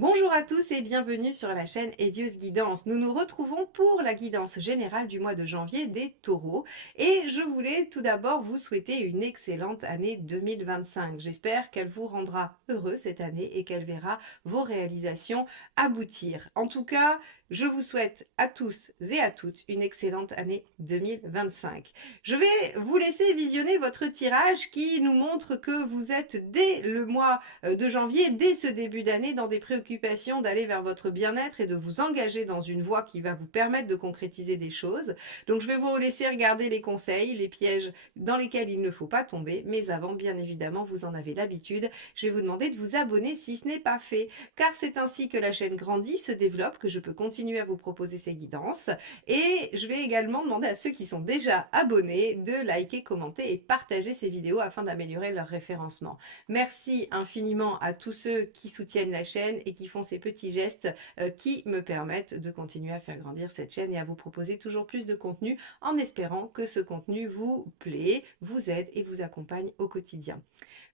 Bonjour à tous et bienvenue sur la chaîne Edios Guidance. Nous nous retrouvons pour la guidance générale du mois de janvier des taureaux et je voulais tout d'abord vous souhaiter une excellente année 2025. J'espère qu'elle vous rendra heureux cette année et qu'elle verra vos réalisations aboutir. En tout cas, je vous souhaite à tous et à toutes une excellente année 2025. Je vais vous laisser visionner votre tirage qui nous montre que vous êtes dès le mois de janvier, dès ce début d'année, dans des préoccupations d'aller vers votre bien-être et de vous engager dans une voie qui va vous permettre de concrétiser des choses. Donc je vais vous laisser regarder les conseils, les pièges dans lesquels il ne faut pas tomber, mais avant, bien évidemment, vous en avez l'habitude, je vais vous demander de vous abonner si ce n'est pas fait, car c'est ainsi que la chaîne grandit, se développe, que je peux continuer à vous proposer ces guidances. Et je vais également demander à ceux qui sont déjà abonnés de liker, commenter et partager ces vidéos afin d'améliorer leur référencement. Merci infiniment à tous ceux qui soutiennent la chaîne et qui font ces petits gestes qui me permettent de continuer à faire grandir cette chaîne et à vous proposer toujours plus de contenu en espérant que ce contenu vous plaît, vous aide et vous accompagne au quotidien.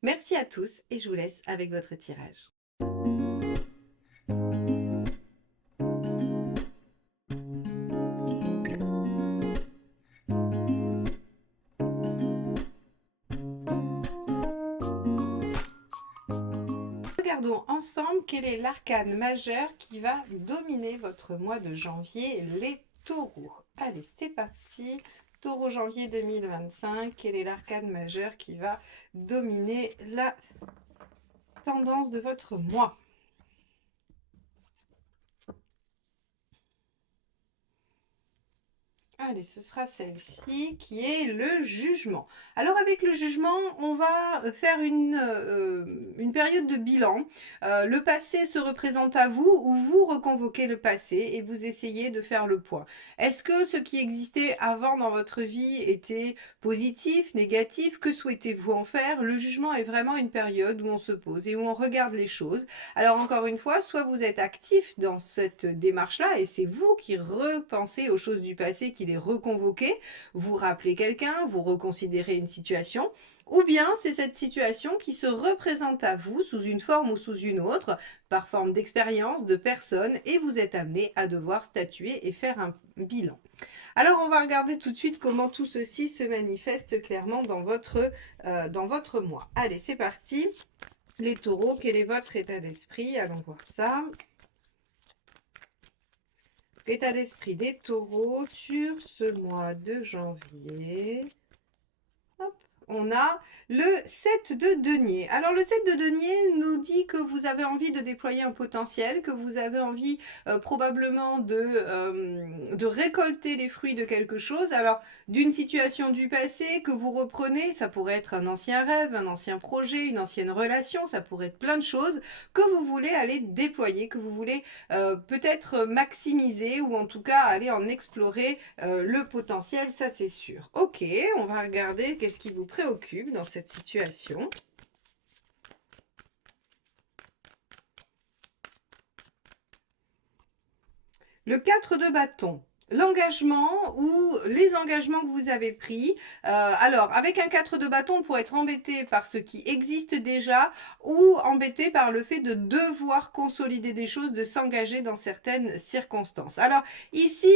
Merci à tous et je vous laisse avec votre tirage. Regardons ensemble quel est l'arcane majeur qui va dominer votre mois de janvier, les taureaux. Allez, c'est parti. Taureau janvier 2025, quel est l'arcane majeur qui va dominer la tendance de votre mois? Allez, ce sera celle-ci qui est le jugement. Alors avec le jugement, on va faire une période de bilan. Le passé se représente à vous ou vous reconvoquez le passé et vous essayez de faire le point. Est-ce que ce qui existait avant dans votre vie était positif, négatif? Que souhaitez-vous en faire? Le jugement est vraiment une période où on se pose et où on regarde les choses. Alors encore une fois, soit vous êtes actif dans cette démarche-là et c'est vous qui repensez aux choses du passé, qui les reconvoquez, vous rappelez quelqu'un, vous reconsidérez une situation, ou bien c'est cette situation qui se représente à vous sous une forme ou sous une autre, par forme d'expérience, de personne, et vous êtes amené à devoir statuer et faire un bilan. Alors on va regarder tout de suite comment tout ceci se manifeste clairement dans votre mois. Allez, c'est parti. Les taureaux, quel est votre état d'esprit? Allons voir ça. État d'esprit des taureaux sur ce mois de janvier. Hop, on a le 7 de denier. Alors le 7 de denier nous dit que vous avez envie de déployer un potentiel, que vous avez envie probablement de récolter les fruits de quelque chose. Alors d'une situation du passé que vous reprenez, ça pourrait être un ancien rêve, un ancien projet, une ancienne relation, ça pourrait être plein de choses que vous voulez aller déployer, que vous voulez peut-être maximiser ou en tout cas aller en explorer le potentiel, ça c'est sûr. Ok, on va regarder qu'est-ce qui vous préoccupe dans cette situation. Le 4 de bâton. L'engagement ou les engagements que vous avez pris. Alors, avec un 4 de bâton, on pourrait être embêté par ce qui existe déjà ou embêté par le fait de devoir consolider des choses, de s'engager dans certaines circonstances. Alors, ici,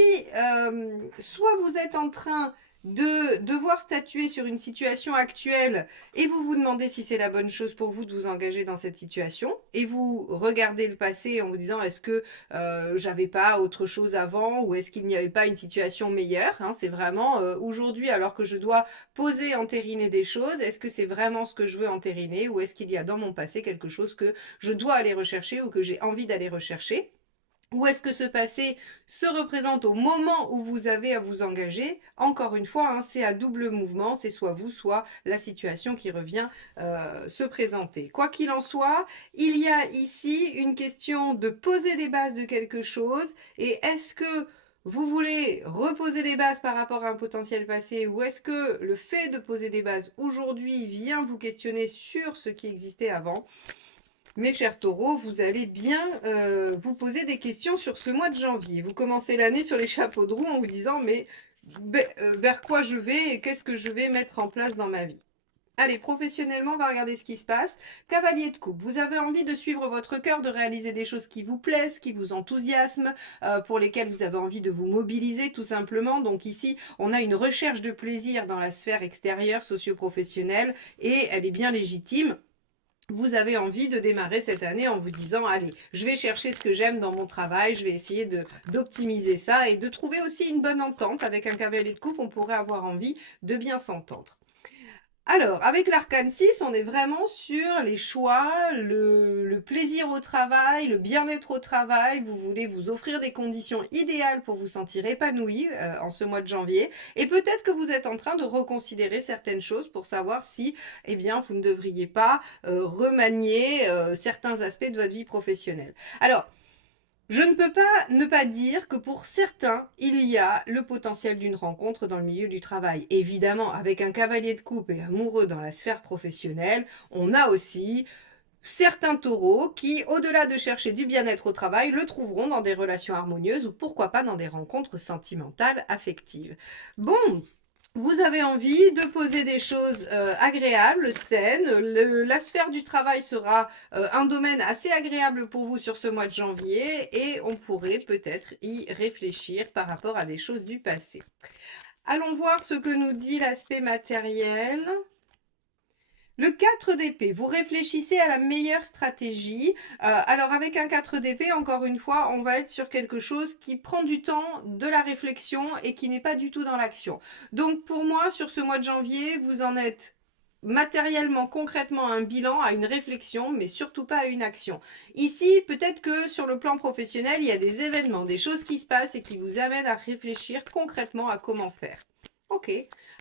soit vous êtes en train de devoir statuer sur une situation actuelle et vous vous demandez si c'est la bonne chose pour vous de vous engager dans cette situation et vous regardez le passé en vous disant est-ce que j'avais pas autre chose avant ou est-ce qu'il n'y avait pas une situation meilleure, hein, c'est vraiment aujourd'hui alors que je dois poser, entériner des choses, est-ce que c'est vraiment ce que je veux entériner ou est-ce qu'il y a dans mon passé quelque chose que je dois aller rechercher ou que j'ai envie d'aller rechercher? Ou est-ce que ce passé se représente au moment où vous avez à vous engager? Encore une fois, hein, c'est à double mouvement, c'est soit vous, soit la situation qui revient se présenter. Quoi qu'il en soit, il y a ici une question de poser des bases de quelque chose. Et est-ce que vous voulez reposer les bases par rapport à un potentiel passé ou est-ce que le fait de poser des bases aujourd'hui vient vous questionner sur ce qui existait avant? Mes chers taureaux, vous allez bien vous poser des questions sur ce mois de janvier. Vous commencez l'année sur les chapeaux de roue en vous disant mais vers quoi je vais et qu'est-ce que je vais mettre en place dans ma vie. Allez, professionnellement, on va regarder ce qui se passe. Cavalier de coupe, vous avez envie de suivre votre cœur, de réaliser des choses qui vous plaisent, qui vous enthousiasment, pour lesquelles vous avez envie de vous mobiliser tout simplement. Donc ici, on a une recherche de plaisir dans la sphère extérieure socio-professionnelle et elle est bien légitime. Vous avez envie de démarrer cette année en vous disant, allez, je vais chercher ce que j'aime dans mon travail, je vais essayer d'optimiser ça et de trouver aussi une bonne entente. Avec un cavalier de coupe, on pourrait avoir envie de bien s'entendre. Alors, avec l'arcane 6, on est vraiment sur les choix, le plaisir au travail, le bien-être au travail. Vous voulez vous offrir des conditions idéales pour vous sentir épanoui en ce mois de janvier. Et peut-être que vous êtes en train de reconsidérer certaines choses pour savoir si, eh bien, vous ne devriez pas remanier certains aspects de votre vie professionnelle. Alors, je ne peux pas ne pas dire que pour certains, il y a le potentiel d'une rencontre dans le milieu du travail. Évidemment, avec un cavalier de coupe et amoureux dans la sphère professionnelle, on a aussi certains taureaux qui, au-delà de chercher du bien-être au travail, le trouveront dans des relations harmonieuses ou pourquoi pas dans des rencontres sentimentales, affectives. Bon, vous avez envie de poser des choses agréables, saines. La sphère du travail sera un domaine assez agréable pour vous sur ce mois de janvier et on pourrait peut-être y réfléchir par rapport à des choses du passé. Allons voir ce que nous dit l'aspect matériel. Le 4 d'épée, vous réfléchissez à la meilleure stratégie. Alors avec un 4 d'épée, encore une fois, on va être sur quelque chose qui prend du temps, de la réflexion et qui n'est pas du tout dans l'action. Donc pour moi, sur ce mois de janvier, vous en êtes matériellement, concrètement à un bilan, à une réflexion, mais surtout pas à une action. Ici, peut-être que sur le plan professionnel, il y a des événements, des choses qui se passent et qui vous amènent à réfléchir concrètement à comment faire. Ok.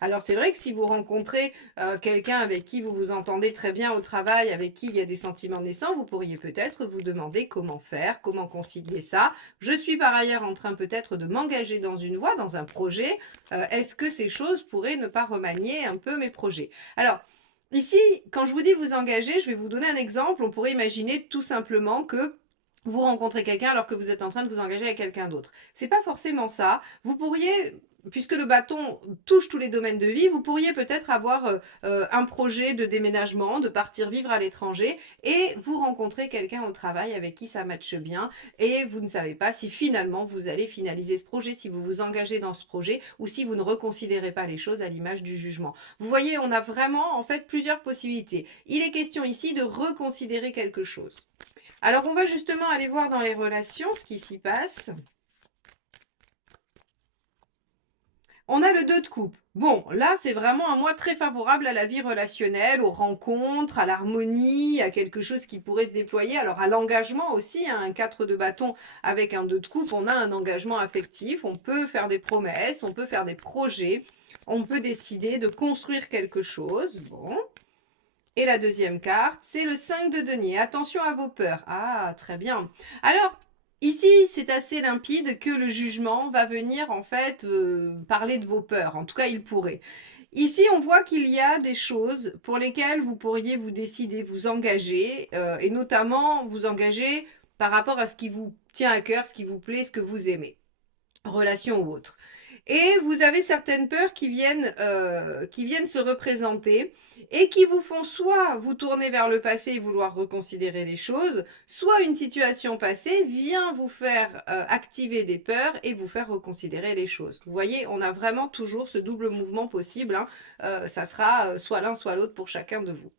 Alors c'est vrai que si vous rencontrez quelqu'un avec qui vous vous entendez très bien au travail, avec qui il y a des sentiments naissants, vous pourriez peut-être vous demander comment faire, comment concilier ça. Je suis par ailleurs en train peut-être de m'engager dans une voie, dans un projet. Est-ce que ces choses pourraient ne pas remanier un peu mes projets? Alors, ici, quand je vous dis vous engager, je vais vous donner un exemple. On pourrait imaginer tout simplement que vous rencontrez quelqu'un alors que vous êtes en train de vous engager avec quelqu'un d'autre. C'est pas forcément ça. Vous pourriez, puisque le bâton touche tous les domaines de vie, vous pourriez peut-être avoir un projet de déménagement, de partir vivre à l'étranger et vous rencontrez quelqu'un au travail avec qui ça matche bien et vous ne savez pas si finalement vous allez finaliser ce projet, si vous vous engagez dans ce projet ou si vous ne reconsidérez pas les choses à l'image du jugement. Vous voyez, on a vraiment en fait plusieurs possibilités. Il est question ici de reconsidérer quelque chose. Alors, on va justement aller voir dans les relations ce qui s'y passe. On a le 2 de coupe. Bon, là, c'est vraiment un mois très favorable à la vie relationnelle, aux rencontres, à l'harmonie, à quelque chose qui pourrait se déployer. Alors, à l'engagement aussi, hein, un 4 de bâton avec un 2 de coupe, on a un engagement affectif. On peut faire des promesses, on peut faire des projets, on peut décider de construire quelque chose. Bon. Et la deuxième carte, c'est le 5 de denier. Attention à vos peurs. Ah, très bien. Alors, ici, c'est assez limpide que le jugement va venir en fait parler de vos peurs. En tout cas, il pourrait. Ici, on voit qu'il y a des choses pour lesquelles vous pourriez vous décider, vous engager, et notamment vous engager par rapport à ce qui vous tient à cœur, ce qui vous plaît, ce que vous aimez, relation ou autre. Et vous avez certaines peurs qui viennent se représenter et qui vous font soit vous tourner vers le passé et vouloir reconsidérer les choses, soit une situation passée vient vous faire activer des peurs et vous faire reconsidérer les choses. Vous voyez, on a vraiment toujours ce double mouvement possible, hein. Ça sera soit l'un soit l'autre pour chacun de vous.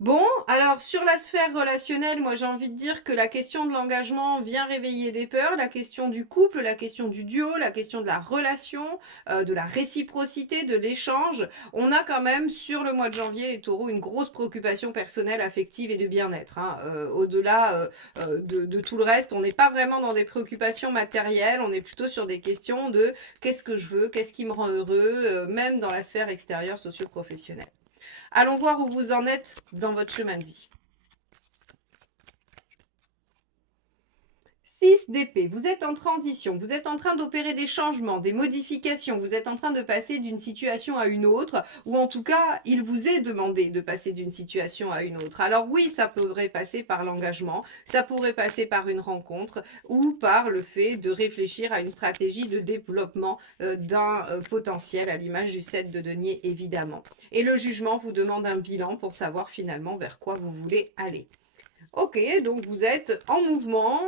Bon, alors sur la sphère relationnelle, moi j'ai envie de dire que la question de l'engagement vient réveiller des peurs, la question du couple, la question du duo, la question de la relation, de la réciprocité, de l'échange. On a quand même sur le mois de janvier, les taureaux, une grosse préoccupation personnelle, affective et de bien-être, hein. Au-delà de tout le reste, on n'est pas vraiment dans des préoccupations matérielles, on est plutôt sur des questions de qu'est-ce que je veux, qu'est-ce qui me rend heureux, même dans la sphère extérieure socio-professionnelle. Allons voir où vous en êtes dans votre chemin de vie. 6 d'épée, vous êtes en transition, vous êtes en train d'opérer des changements, des modifications, vous êtes en train de passer d'une situation à une autre, ou en tout cas, il vous est demandé de passer d'une situation à une autre. Alors oui, ça pourrait passer par l'engagement, ça pourrait passer par une rencontre, ou par le fait de réfléchir à une stratégie de développement d'un potentiel, à l'image du 7 de denier évidemment. Et le jugement vous demande un bilan pour savoir finalement vers quoi vous voulez aller. Ok, donc vous êtes en mouvement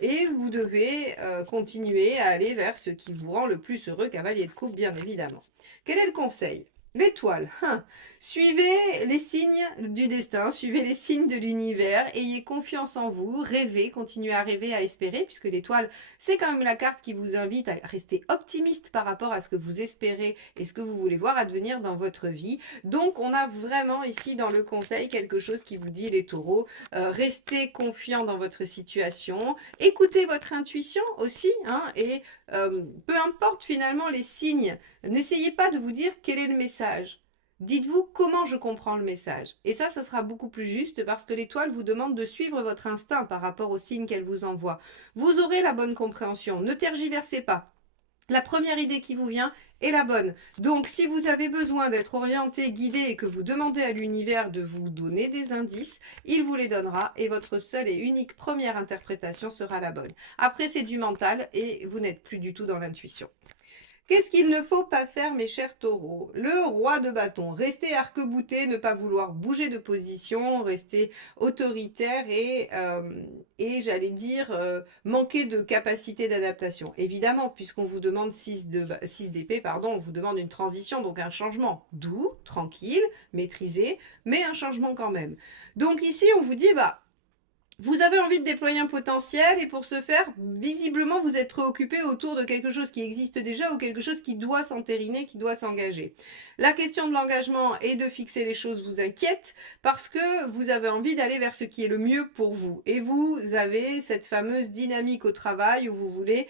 et vous devez continuer à aller vers ce qui vous rend le plus heureux, cavalier de coupe, bien évidemment. Quel est le conseil? L'étoile. Suivez les signes du destin, suivez les signes de l'univers, ayez confiance en vous, rêvez, continuez à rêver, à espérer, puisque l'étoile, c'est quand même la carte qui vous invite à rester optimiste par rapport à ce que vous espérez et ce que vous voulez voir advenir dans votre vie. Donc, on a vraiment ici dans le conseil quelque chose qui vous dit, les taureaux, restez confiant dans votre situation, écoutez votre intuition aussi, hein, et peu importe finalement les signes, n'essayez pas de vous dire quel est le message. Dites-vous comment je comprends le message. Et ça sera beaucoup plus juste parce que l'étoile vous demande de suivre votre instinct par rapport aux signes qu'elle vous envoie. Vous aurez la bonne compréhension. Ne tergiversez pas. La première idée qui vous vient est la bonne. Donc, si vous avez besoin d'être orienté, guidé et que vous demandez à l'univers de vous donner des indices, il vous les donnera et votre seule et unique première interprétation sera la bonne. Après, c'est du mental et vous n'êtes plus du tout dans l'intuition. Qu'est-ce qu'il ne faut pas faire, mes chers taureaux? Le roi de bâton. Rester arc-bouté, ne pas vouloir bouger de position, rester autoritaire et j'allais dire, manquer de capacité d'adaptation. Évidemment, puisqu'on vous demande 6 d'épée, pardon, on vous demande une transition, donc un changement doux, tranquille, maîtrisé, mais un changement quand même. Donc ici, on vous dit, bah, vous avez envie de déployer un potentiel et pour ce faire, visiblement, vous êtes préoccupé autour de quelque chose qui existe déjà ou quelque chose qui doit s'entériner, qui doit s'engager. La question de l'engagement et de fixer les choses vous inquiète parce que vous avez envie d'aller vers ce qui est le mieux pour vous. Et vous avez cette fameuse dynamique au travail où vous voulez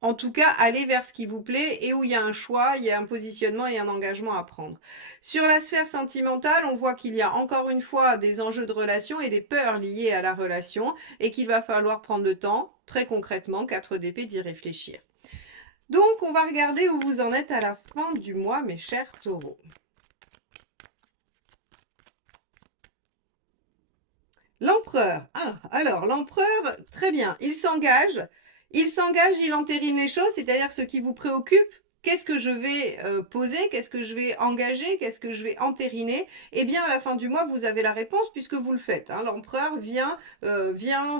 en tout cas, allez vers ce qui vous plaît et où il y a un choix, il y a un positionnement et un engagement à prendre. Sur la sphère sentimentale, on voit qu'il y a encore une fois des enjeux de relation et des peurs liées à la relation et qu'il va falloir prendre le temps, très concrètement, 4 d'épée, d'y réfléchir. Donc, on va regarder où vous en êtes à la fin du mois, mes chers taureaux. L'empereur. Ah, alors, l'empereur, très bien, il s'engage, il entérine les choses, c'est-à-dire ce qui vous préoccupe. Qu'est-ce que je vais poser? Qu'est-ce que je vais engager? Qu'est-ce que je vais entériner? Eh bien, à la fin du mois, vous avez la réponse puisque vous le faites. Hein. L'empereur vient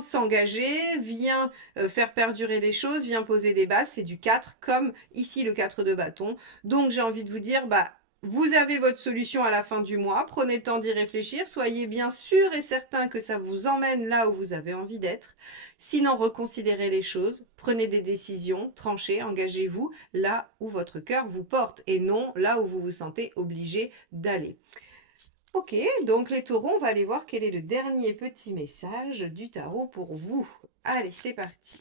s'engager, vient faire perdurer les choses, vient poser des bases. C'est du 4, comme ici le 4 de bâton. Donc, j'ai envie de vous dire, bah, vous avez votre solution à la fin du mois, prenez le temps d'y réfléchir, soyez bien sûr et certain que ça vous emmène là où vous avez envie d'être. Sinon, reconsidérez les choses, prenez des décisions, tranchez, engagez-vous là où votre cœur vous porte et non là où vous vous sentez obligé d'aller. Ok, donc les taureaux, on va aller voir quel est le dernier petit message du tarot pour vous. Allez, c'est parti.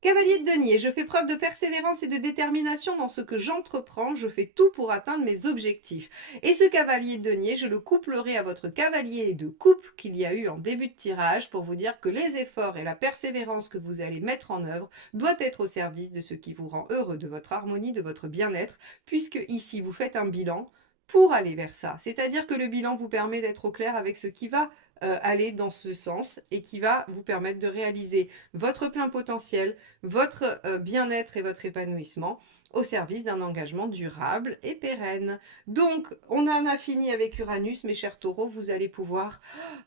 Cavalier de denier, je fais preuve de persévérance et de détermination dans ce que j'entreprends, je fais tout pour atteindre mes objectifs. Et ce cavalier de denier, je le couplerai à votre cavalier de coupe qu'il y a eu en début de tirage pour vous dire que les efforts et la persévérance que vous allez mettre en œuvre doivent être au service de ce qui vous rend heureux, de votre harmonie, de votre bien-être, puisque ici vous faites un bilan pour aller vers ça. C'est-à-dire que le bilan vous permet d'être au clair avec ce qui va aller dans ce sens et qui va vous permettre de réaliser votre plein potentiel, votre bien-être et votre épanouissement au service d'un engagement durable et pérenne. Donc, on en a fini avec Uranus, mes chers taureaux, vous allez pouvoir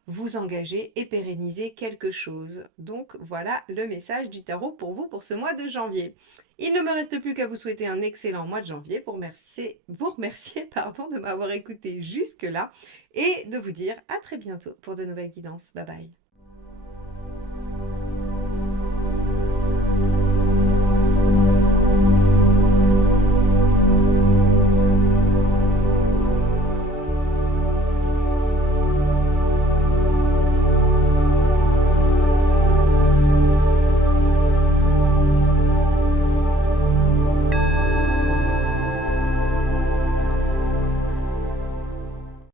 vous engager et pérenniser quelque chose. Donc, voilà le message du tarot pour vous pour ce mois de janvier. Il ne me reste plus qu'à vous souhaiter un excellent mois de janvier pour vous remercier pardon, de m'avoir écouté jusque-là et de vous dire à très bientôt pour de nouvelles guidances. Bye bye.